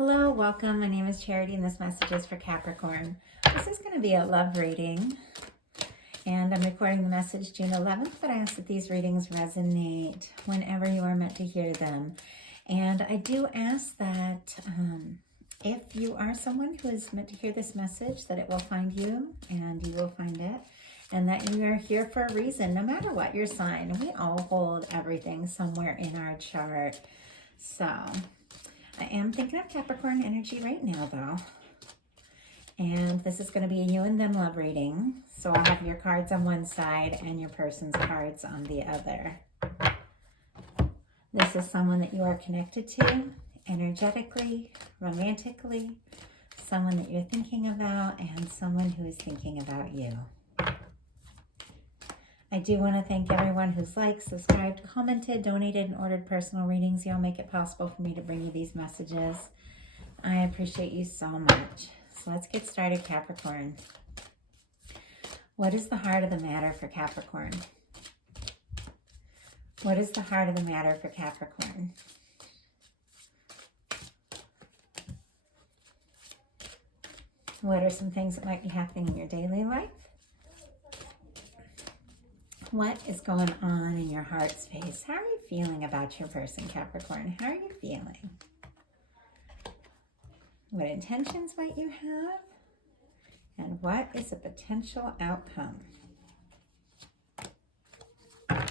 Hello, welcome. My name is Charity and this message is for Capricorn. This is going to be a love reading and I'm recording the message June 11th, but I ask that these readings resonate whenever you are meant to hear them. And I do ask that if you are someone who is meant to hear this message, that it will find you and you will find it. And that you are here for a reason, no matter what your sign. We all hold everything somewhere in our chart. So I am thinking of Capricorn energy right now, though. And this is going to be a you and them love reading. So I'll have your cards on one side and your person's cards on the other. This is someone that you are connected to energetically, romantically, someone that you're thinking about, and someone who is thinking about you. I do want to thank everyone who's liked, subscribed, commented, donated, and ordered personal readings. Y'all make it possible for me to bring you these messages. I appreciate you so much. So let's get started, Capricorn. What is the heart of the matter for Capricorn? What is the heart of the matter for Capricorn? What are some things that might be happening in your daily life? What is going on in your heart space? How are you feeling about your person, Capricorn? How are you feeling? What intentions might you have? And what is a potential outcome? Okay,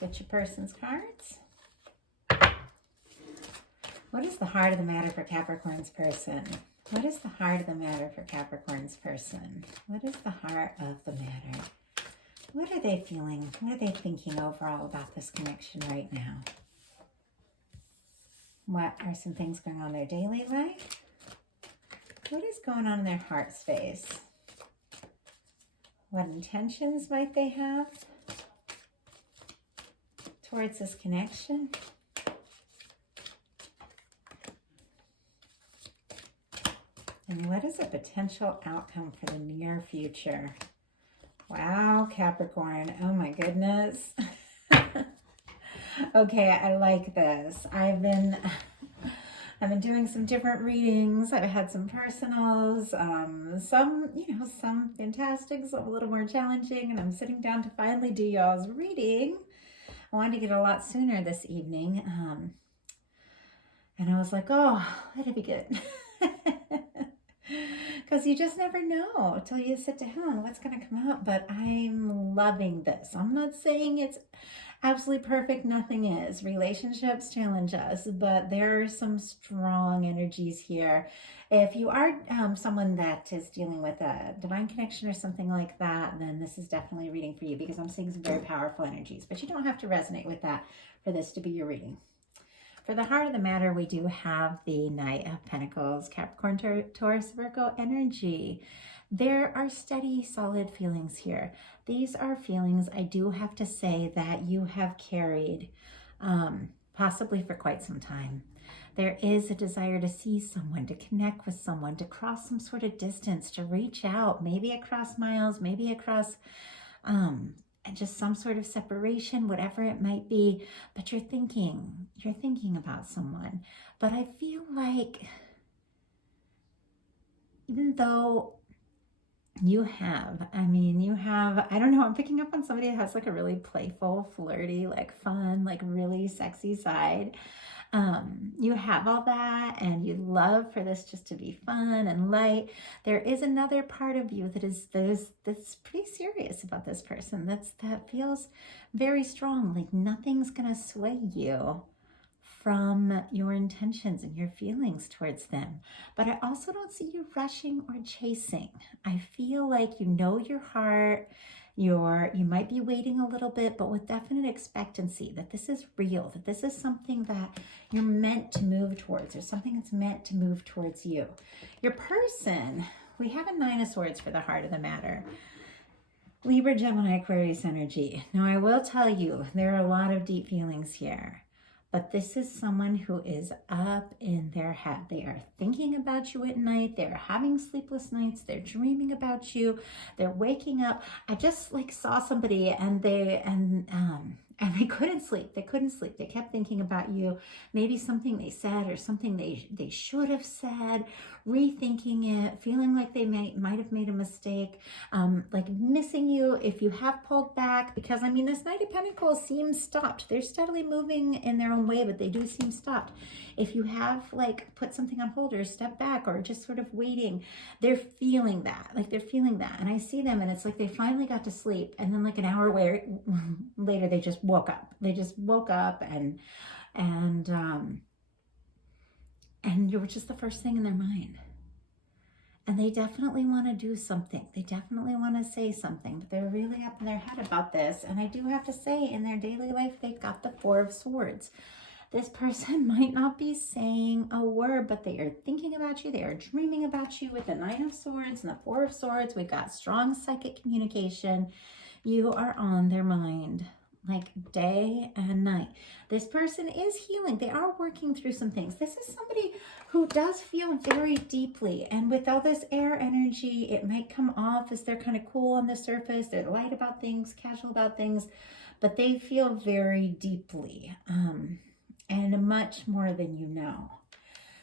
get your person's cards. What is the heart of the matter for Capricorn's person? What is the heart of the matter for Capricorn's person? What is the heart of the matter? What are they feeling? What are they thinking overall about this connection right now? What are some things going on in their daily life? What is going on in their heart space? What intentions might they have towards this connection? And what is a potential outcome for the near future? Wow, Capricorn. Oh my goodness. Okay, I like this. I've been doing some different readings. I've had some personals, some fantastic, some a little more challenging, and I'm sitting down to finally do y'all's reading. I wanted to get a lot sooner this evening. And I was like, oh, that'd be good. Because you just never know till you sit down what's going to come out. But I'm loving this. I'm not saying it's absolutely perfect. Nothing is. Relationships challenge us, but there are some strong energies here. If you are someone that is dealing with a divine connection or something like that, then this is definitely a reading for you, because I'm seeing some very powerful energies. But you don't have to resonate with that for this to be your reading. For the heart of the matter, we do have the Knight of Pentacles, Capricorn, Taurus, Virgo energy. There are steady, solid feelings here. These are feelings, I do have to say, that you have carried possibly for quite some time. There is a desire to see someone, to connect with someone, to cross some sort of distance, to reach out, maybe across miles, maybe across just some sort of separation, whatever it might be. But you're thinking about someone. But I feel like even though you have, I don't know, I'm picking up on somebody that has like a really playful, flirty, like fun, like really sexy side. You have all that and you love for this just to be fun and light. There is another part of you that's pretty serious about this person. That feels very strong, like nothing's gonna sway you from your intentions and your feelings towards them. But I also don't see you rushing or chasing. I feel like you know your heart. You might be waiting a little bit, but with definite expectancy that this is real, that this is something that you're meant to move towards, or something that's meant to move towards you. Your person, we have a Nine of Swords for the heart of the matter. Libra, Gemini, Aquarius energy. Now, I will tell you, there are a lot of deep feelings here. But this is someone who is up in their head. They are thinking about you at night. They're having sleepless nights. They're dreaming about you. They're waking up. I just like saw somebody and and they couldn't sleep. They couldn't sleep. They kept thinking about you, maybe something they said or something they should have said, rethinking it, feeling like they might have made a mistake, like missing you if you have pulled back. Because I mean, this Knight of Pentacles seems stopped. They're steadily moving in their own way, but they do seem stopped. If you have like put something on hold or step back or just sort of waiting, they're feeling that. Like they're feeling that. And I see them and it's like they finally got to sleep. And then like an hour later they just woke up. They just woke up and you were just the first thing in their mind. And they definitely want to do something. They definitely want to say something, but they're really up in their head about this. And I do have to say, in their daily life, they've got the Four of Swords. This person might not be saying a word, but they are thinking about you. They are dreaming about you with the Nine of Swords and the Four of Swords. We've got strong psychic communication. You are on their mind like day and night. This person is healing. They are working through some things. This is somebody who does feel very deeply. And with all this air energy, it might come off as they're kind of cool on the surface. They're light about things, casual about things, but they feel very deeply. And much more than you know.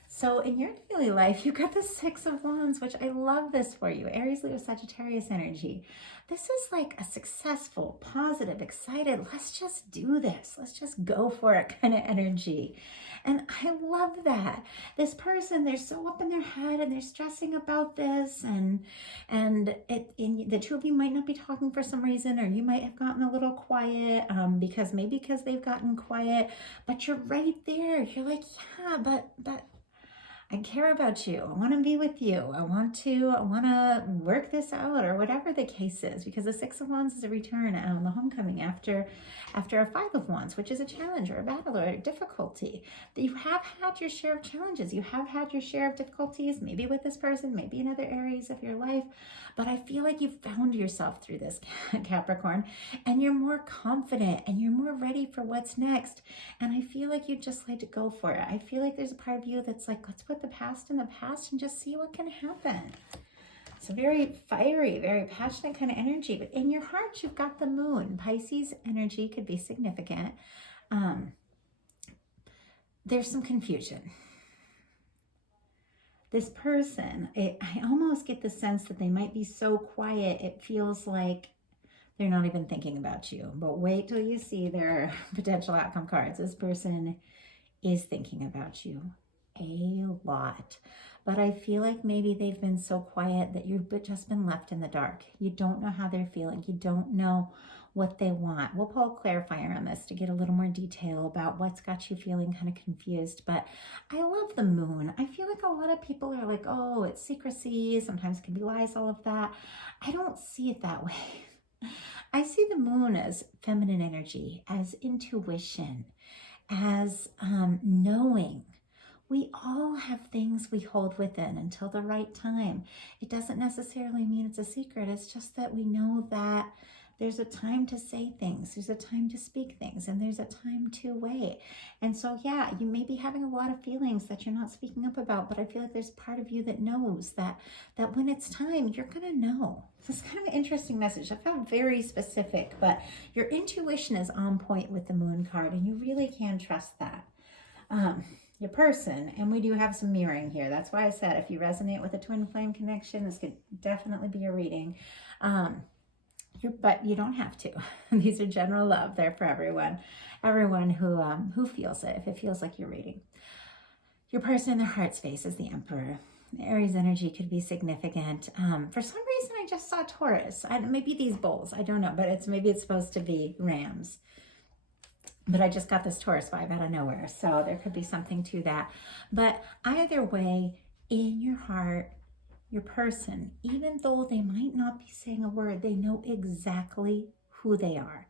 So in your daily life, you've got the Six of Wands, which I love this for you. Aries, Leo, Sagittarius energy. This is like a successful, positive, excited, let's just do this. Let's just go for it kind of energy. And I love that. This person, they're so up in their head and they're stressing about this. And the two of you might not be talking for some reason, or you might have gotten a little quiet because they've gotten quiet, but you're right there. You're like, yeah, but I care about you. I want to be with you. I want to work this out, or whatever the case is, because the Six of Wands is a return, the homecoming after a Five of Wands, which is a challenge or a battle or a difficulty. That you have had your share of challenges. You have had your share of difficulties, maybe with this person, maybe in other areas of your life. But I feel like you've found yourself through this, Capricorn, and you're more confident and you're more ready for what's next. And I feel like you'd just like to go for it. I feel like there's a part of you that's like, let's put the past in the past and just see what can happen. It's a very fiery, very passionate kind of energy. But in your heart, you've got the Moon. Pisces energy could be significant. There's some confusion. This person, I almost get the sense that they might be so quiet, it feels like they're not even thinking about you. But wait till you see their potential outcome cards. This person is thinking about you a lot. But I feel like maybe they've been so quiet that you've just been left in the dark. You don't know how they're feeling. You don't know what they want. We'll pull a clarifier on this to get a little more detail about what's got you feeling kind of confused. But I love the Moon. I feel like a lot of people are like, oh, it's secrecy. Sometimes it can be lies, all of that. I don't see it that way. I see the Moon as feminine energy, as intuition, as knowing. We all have things we hold within until the right time. It doesn't necessarily mean it's a secret. It's just that we know that there's a time to say things, there's a time to speak things, and there's a time to wait. And so, yeah, you may be having a lot of feelings that you're not speaking up about, but I feel like there's part of you that knows that when it's time, you're going to know. This is kind of an interesting message. I felt very specific, but your intuition is on point with the Moon card, and you really can trust that. Your person, and we do have some mirroring here. That's why I said if you resonate with a twin flame connection, this could definitely be a reading. But you don't have to. These are general love. They're for everyone who feels it, if it feels like you're reading. Your person in their heart space is the Emperor. Aries energy could be significant. For some reason, I just saw Taurus. Maybe these bulls. I don't know, but maybe it's supposed to be rams. But I just got this Taurus vibe out of nowhere. So there could be something to that. But either way, in your heart, your person, even though they might not be saying a word, they know exactly who they are.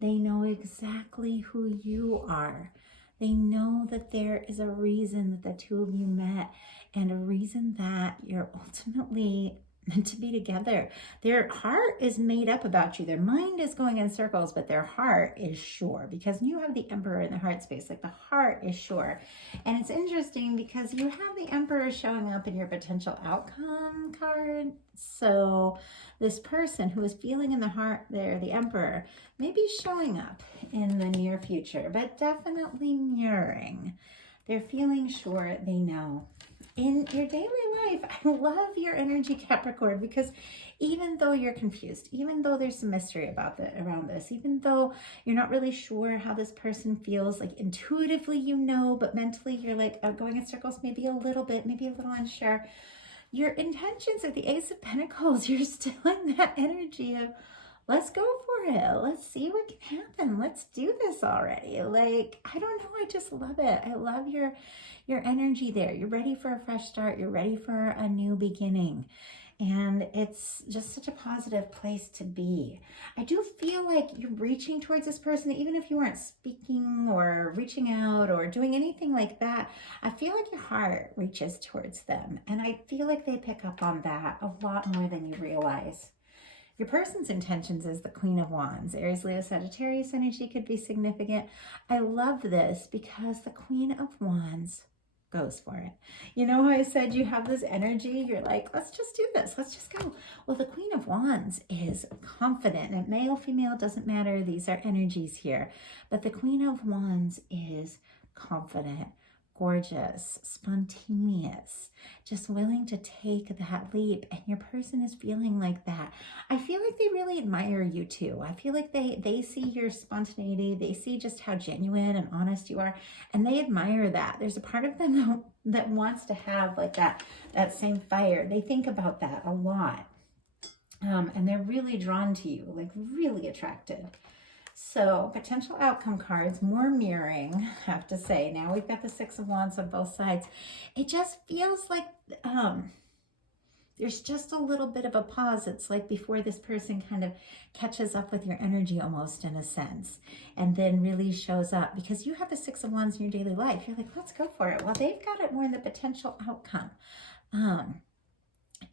They know exactly who you are. They know that there is a reason that the two of you met, and a reason that you're ultimately meant to be together. Their heart is made up about you. Their mind is going in circles, but their heart is sure, because you have the Emperor in the heart space. Like, the heart is sure. And it's interesting because you have the Emperor showing up in your potential outcome card. So this person who is feeling in the heart there, the Emperor, may be showing up in the near future, but definitely mirroring. They're feeling sure, they know. In your daily life, I love your energy, Capricorn, because even though you're confused, even though there's some mystery around this, even though you're not really sure how this person feels, like intuitively you know, but mentally you're like going in circles, maybe a little unsure. Your intentions are the Ace of Pentacles. You're still in that energy of, let's go for it. Let's see what can happen. Let's do this already. Like, I don't know. I just love it. I love your energy there. You're ready for a fresh start. You're ready for a new beginning. And it's just such a positive place to be. I do feel like you're reaching towards this person, even if you weren't speaking or reaching out or doing anything like that. I feel like your heart reaches towards them. And I feel like they pick up on that a lot more than you realize. Your person's intentions is the Queen of Wands. Aries, Leo, Sagittarius energy could be significant. I love this because the Queen of Wands goes for it. You know how I said you have this energy? You're like, let's just do this. Let's just go. Well, the Queen of Wands is confident. And male, female, doesn't matter. These are energies here. But the Queen of Wands is confident, gorgeous, spontaneous, just willing to take that leap. And your person is feeling like that. I feel like they really admire you too. I feel like they see your spontaneity. They see just how genuine and honest you are. And they admire that. There's a part of them that wants to have like that same fire. They think about that a lot. And they're really drawn to you, like really attracted. So potential outcome cards, more mirroring, I have to say. Now we've got the Six of Wands on both sides. It just feels like there's just a little bit of a pause. It's like before this person kind of catches up with your energy almost, in a sense, and then really shows up, because you have the Six of Wands in your daily life. You're like, let's go for it. Well, they've got it more in the potential outcome.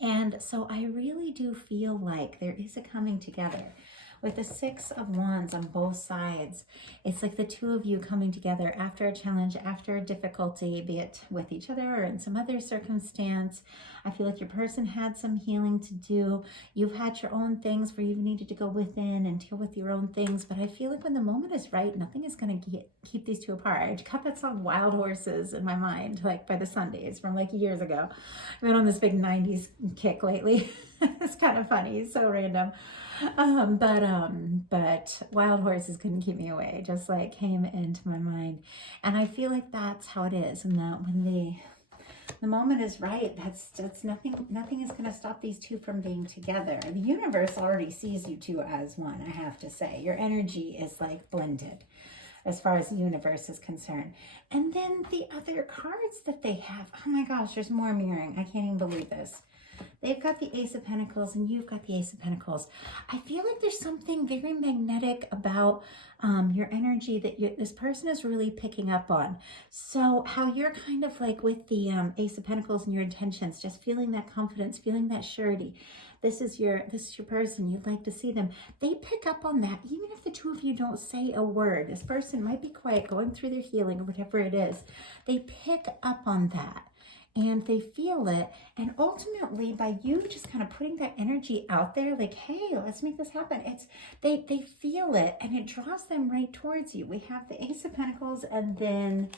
And so I really do feel like there is a coming together. With the Six of Wands on both sides, it's like the two of you coming together after a challenge, after a difficulty, be it with each other or in some other circumstance. I feel like your person had some healing to do. You've had your own things where you've needed to go within and deal with your own things. But I feel like when the moment is right, nothing is going to keep these two apart. I got that song Wild Horses in my mind, like by the Sundays from like years ago. I've been on this big 90s kick lately. It's kind of funny, so random. But Wild Horses couldn't keep me away, just like came into my mind. And I feel like that's how it is. And that when the moment is right, that's nothing is going to stop these two from being together. The universe already sees you two as one, I have to say. Your energy is like blended as far as the universe is concerned. And then the other cards that they have, oh my gosh, there's more mirroring. I can't even believe this. They've got the Ace of Pentacles and you've got the Ace of Pentacles. I feel like there's something very magnetic about your energy that this person is really picking up on. So how you're kind of like with the Ace of Pentacles and your intentions, just feeling that confidence, feeling that surety. This is your person. You'd like to see them. They pick up on that. Even if the two of you don't say a word, this person might be quiet, going through their healing or whatever it is. They pick up on that. And they feel it. And ultimately, by you just kind of putting that energy out there, like, hey, let's make this happen. They feel it, and it draws them right towards you. We have the Ace of Pentacles, and then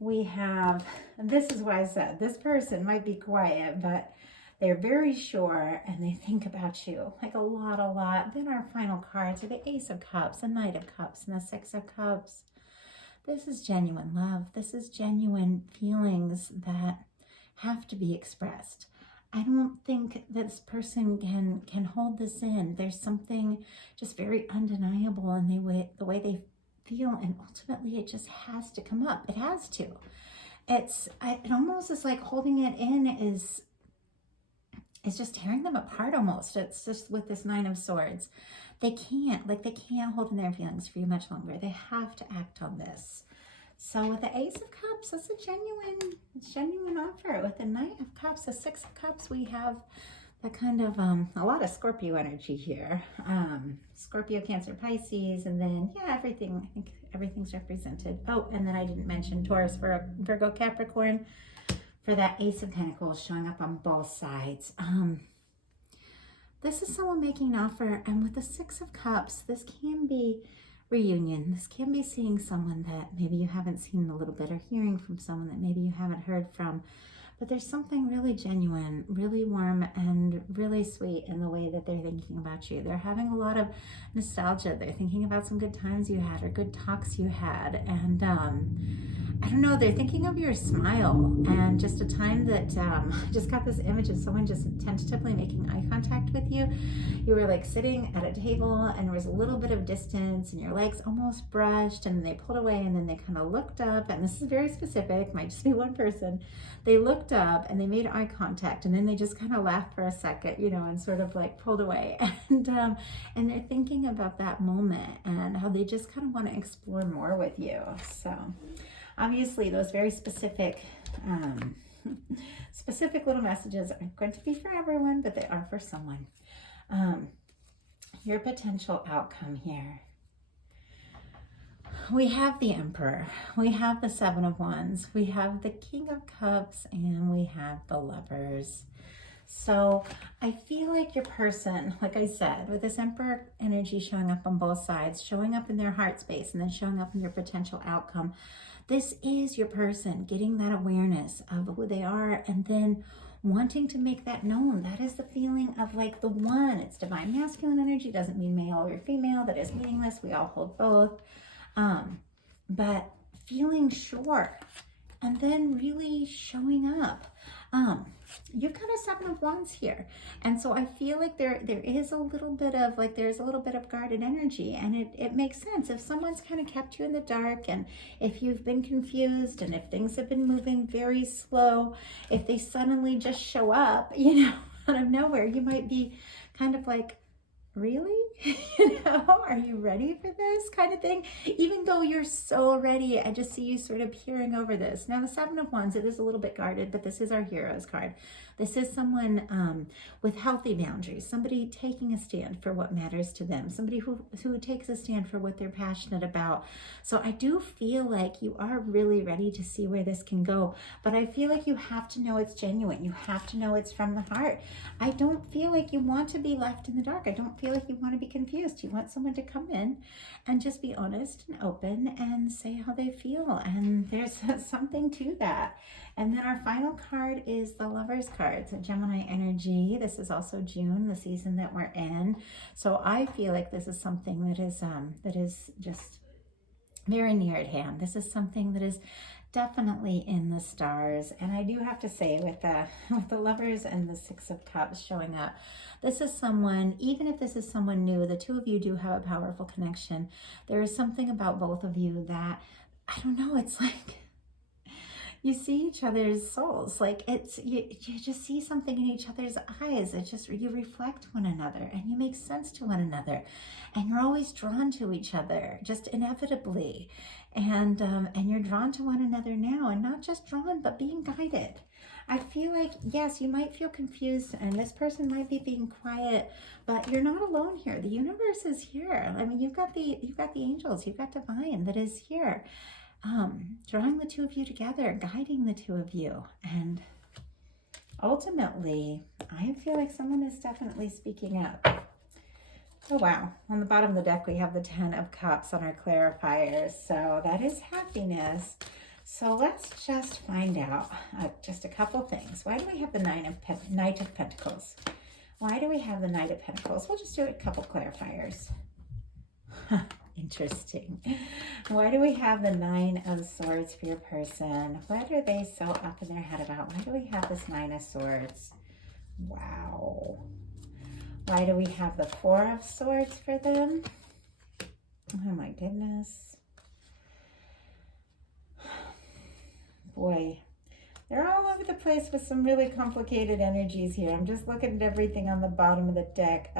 we have, and this is why I said this person might be quiet, but they're very sure, and they think about you like a lot. Then our final cards are the Ace of Cups, the Knight of Cups, and the Six of Cups. This is genuine love. This is genuine feelings that have to be expressed. I don't think this person can hold this in. There's something just very undeniable in the way they feel, and ultimately it just has to come up. It has to. It almost is like holding it in is just tearing them apart almost. It's just with this Nine of Swords. They can't hold in their feelings for you much longer. They have to act on this. So with the Ace of Cups, that's a genuine offer. With the Knight of Cups, the Six of Cups, we have that kind of, a lot of Scorpio energy here. Scorpio, Cancer, Pisces, and then, yeah, everything, I think everything's represented. Oh, and then I didn't mention Taurus, Virgo, Capricorn, for that Ace of Pentacles showing up on both sides. This is someone making an offer, and with the Six of Cups, this can be reunion. This can be seeing someone that maybe you haven't seen in a little bit, or hearing from someone that maybe you haven't heard from. But there's something really genuine, really warm, and really sweet in the way that they're thinking about you. They're having a lot of nostalgia. They're thinking about some good times you had or good talks you had. And I don't know, they're thinking of your smile and just a time that, I just got this image of someone just tentatively making eye contact with you. You were like sitting at a table and there was a little bit of distance and your legs almost brushed, and then they pulled away and then they kind of looked up, and this is very specific, might just be one person. They looked up and they made eye contact, and then they just kind of laughed for a second, you know, and sort of like pulled away. And they're thinking about that moment and how they just kind of want to explore more with you. So obviously those very specific little messages aren't going to be for everyone, but they are for someone. Your potential outcome here. We have the Emperor, we have the Seven of Wands, we have the King of Cups, and we have the Lovers. So I feel like your person, like I said, with this Emperor energy showing up on both sides, showing up in their heart space, and then showing up in their potential outcome, this is your person getting that awareness of who they are and then wanting to make that known. That is the feeling of like the one. It's divine masculine energy, doesn't mean male or female. That is meaningless. We all hold both. But feeling sure and then really showing up. You've got a Seven of Wands here. And so I feel like there is a little bit of like, there's a little bit of guarded energy, and it makes sense. If someone's kind of kept you in the dark, and if you've been confused, and if things have been moving very slow, if they suddenly just show up, you know, out of nowhere, you might be kind of like, really? You know, are you ready for this kind of thing? Even though you're so ready, I just see you sort of peering over this. Now, the Seven of Wands, it is a little bit guarded, but this is our Heroes card. This is someone with healthy boundaries, somebody taking a stand for what matters to them, somebody who takes a stand for what they're passionate about. So I do feel like you are really ready to see where this can go, but I feel like you have to know it's genuine. You have to know it's from the heart. I don't feel like you want to be left in the dark. I don't feel like you want to be confused. You want someone to come in and just be honest and open and say how they feel. And there's something to that. And then our final card is the Lovers card. So Gemini energy. This is also June, the season that we're in. So I feel like this is something that is just very near at hand. This is something that is definitely in the stars. And I do have to say, with the Lovers and the Six of Cups showing up, this is someone, even if this is someone new, the two of you do have a powerful connection. There is something about both of you that, I don't know, it's like you see each other's souls. Like it's, you just see something in each other's eyes. It's just, you reflect one another and you make sense to one another. And you're always drawn to each other, just inevitably. And you're drawn to one another now, and not just drawn, but being guided. I feel like, yes, you might feel confused and this person might be being quiet, but you're not alone here. The universe is here. I mean, you've got the angels, you've got divine that is here. Drawing the two of you together, guiding the two of you. And ultimately, I feel like someone is definitely speaking up. Oh, wow. On the bottom of the deck, we have the 10 of Cups on our clarifiers. So that is happiness. So let's just find out just a couple things. Why do we have the Knight of Pentacles? Why do we have the Knight of Pentacles? We'll just do a couple clarifiers. Interesting. Why do we have the Nine of Swords for your person? What are they so up in their head about? Why do we have this Nine of Swords? Wow. Why do we have the Four of Swords for them? Oh my goodness. Boy, they're all over the place with some really complicated energies here. I'm just looking at everything on the bottom of the deck.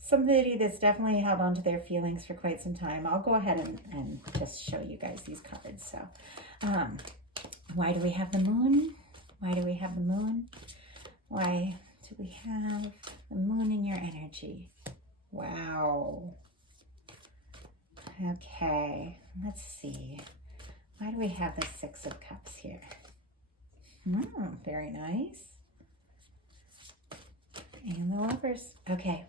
Somebody that's definitely held on to their feelings for quite some time. I'll go ahead and just show you guys these cards. So, why do we have the Moon? Why do we have the Moon? Why do we have? The moon in your energy. Wow. Okay, let's see. Why do we have the Six of Cups here? Very nice. And the Lovers. Okay.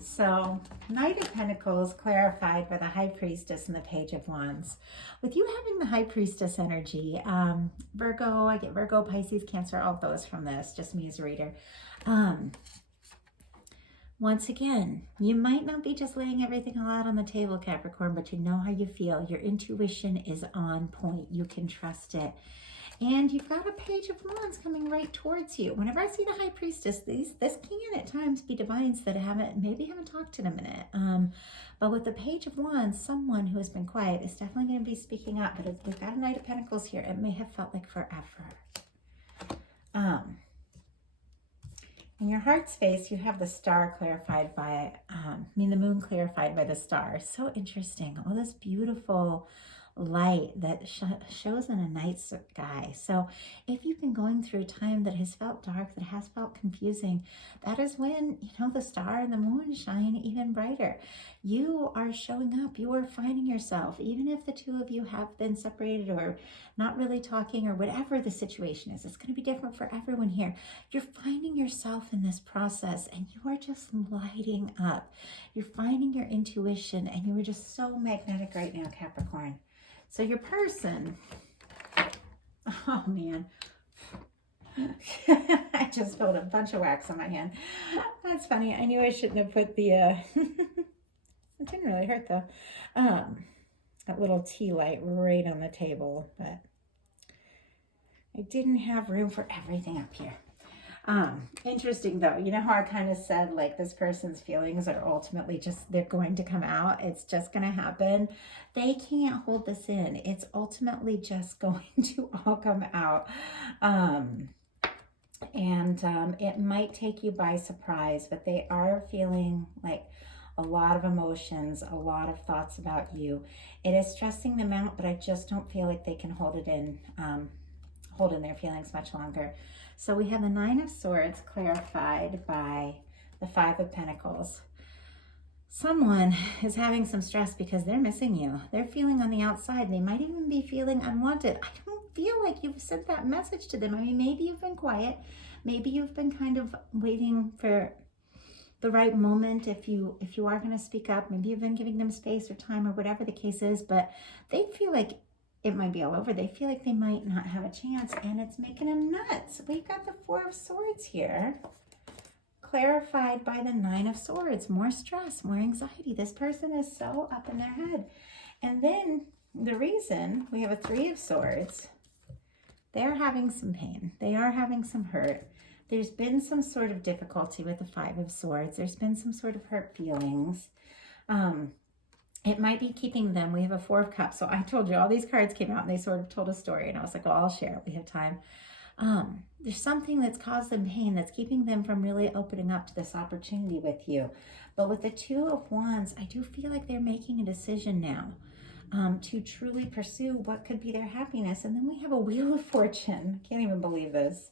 So, Knight of Pentacles clarified by the High Priestess and the Page of Wands. With you having the High Priestess energy, Virgo, I get Virgo, Pisces, Cancer, all those from this, just me as a reader. Once again, you might not be just laying everything all out on the table, Capricorn, but you know how you feel. Your intuition is on point. You can trust it. And you've got a Page of Wands coming right towards you. Whenever I see the High Priestess, this can at times be divines that maybe haven't talked in a minute. But with the Page of Wands, someone who has been quiet is definitely going to be speaking up. But we've got a Knight of Pentacles here. It may have felt like forever. In your heart space, you have the star clarified by, the moon clarified by the star. So interesting. All this beautiful light that shows in a night sky. So if you've been going through a time that has felt dark, that has felt confusing, that is when, the star and the moon shine even brighter. You are showing up. You are finding yourself. Even if the two of you have been separated or not really talking or whatever the situation is, it's going to be different for everyone here. You're finding yourself in this process and you are just lighting up. You're finding your intuition and you are just so magnetic right now, Capricorn. So your person, oh man, I just spilled a bunch of wax on my hand. That's funny. I knew I shouldn't have put the, it didn't really hurt though, that little tea light right on the table, but I didn't have room for everything up here. Interesting though, you know how I kind of said like this person's feelings are ultimately just, they're going to come out. It's just going to happen. They can't hold this in. It's ultimately just going to all come out. It might take you by surprise, but they are feeling like a lot of emotions, a lot of thoughts about you. It is stressing them out, but I just don't feel like they can hold in their feelings much longer. So we have the Nine of Swords clarified by the Five of Pentacles. Someone is having some stress because they're missing you. They're feeling on the outside. They might even be feeling unwanted. I don't feel like you've sent that message to them. I mean, maybe you've been quiet. Maybe you've been kind of waiting for the right moment if you are going to speak up. Maybe you've been giving them space or time or whatever the case is, but they feel like it might be all over. They feel like they might not have a chance, and it's making them nuts. We've got the Four of Swords here, clarified by the Nine of Swords. More stress, more anxiety. This person is so up in their head. And then the reason we have a Three of Swords, they're having some pain. They are having some hurt. There's been some sort of difficulty with the Five of Swords. There's been some sort of hurt feelings. It might be keeping them. We have a Four of Cups. So I told you all these cards came out and they sort of told a story. And I was like, well, I'll share it. We have time. There's something that's caused them pain that's keeping them from really opening up to this opportunity with you. But with the Two of Wands, I do feel like they're making a decision now to truly pursue what could be their happiness. And then we have a Wheel of Fortune. Can't even believe this.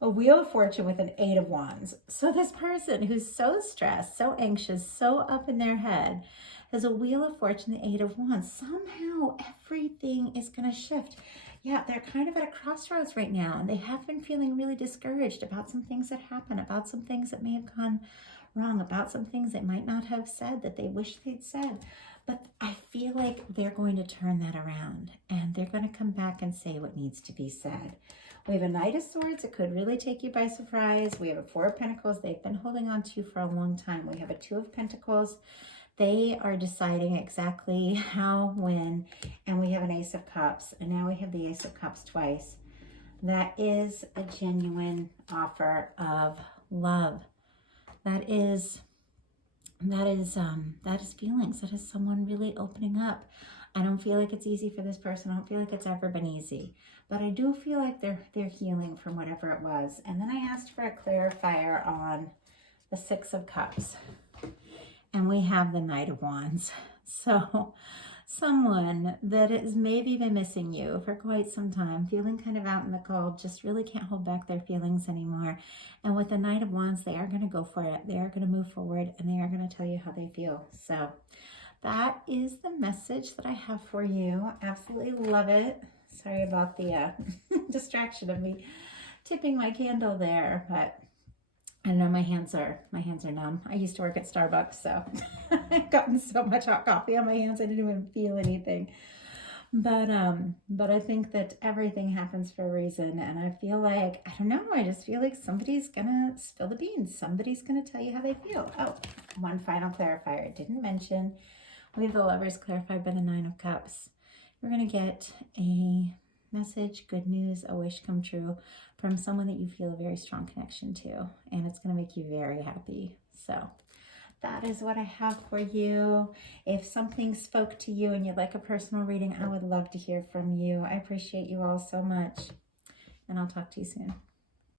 A Wheel of Fortune with an Eight of Wands. So this person who's so stressed, so anxious, so up in their head, has a Wheel of Fortune, the Eight of Wands. Somehow everything is going to shift. Yeah, they're kind of at a crossroads right now, and they have been feeling really discouraged about some things that happen, about some things that may have gone wrong, about some things they might not have said that they wish they'd said. But I feel like they're going to turn that around, and they're going to come back and say what needs to be said. We have a Knight of Swords. It could really take you by surprise. We have a Four of Pentacles. They've been holding on to you for a long time. We have a Two of Pentacles. They are deciding exactly how, when, and we have an Ace of Cups, and now we have the Ace of Cups twice. That is a genuine offer of love. That is feelings. That is someone really opening up. I don't feel like it's easy for this person. I don't feel like it's ever been easy, but I do feel like they're healing from whatever it was. And then I asked for a clarifier on the Six of Cups. And we have the Knight of Wands. So someone that has maybe been missing you for quite some time, feeling kind of out in the cold, just really can't hold back their feelings anymore. And with the Knight of Wands, they are going to go for it. They are going to move forward and they are going to tell you how they feel. So that is the message that I have for you. Absolutely love it. Sorry about the distraction of me tipping my candle there, but I don't know, my hands are numb. I used to work at Starbucks, so I've gotten so much hot coffee on my hands I didn't even feel anything. But I think that everything happens for a reason, and I feel like, I don't know, I just feel like somebody's gonna spill the beans. Somebody's gonna tell you how they feel. Oh, one final clarifier I didn't mention. We have the Lovers clarified by the Nine of Cups. We're gonna get a message, good news, a wish come true from someone that you feel a very strong connection to, and it's going to make you very happy. So that is what I have for you. If something spoke to you and you'd like a personal reading, I would love to hear from you. I appreciate you all so much, and I'll talk to you soon.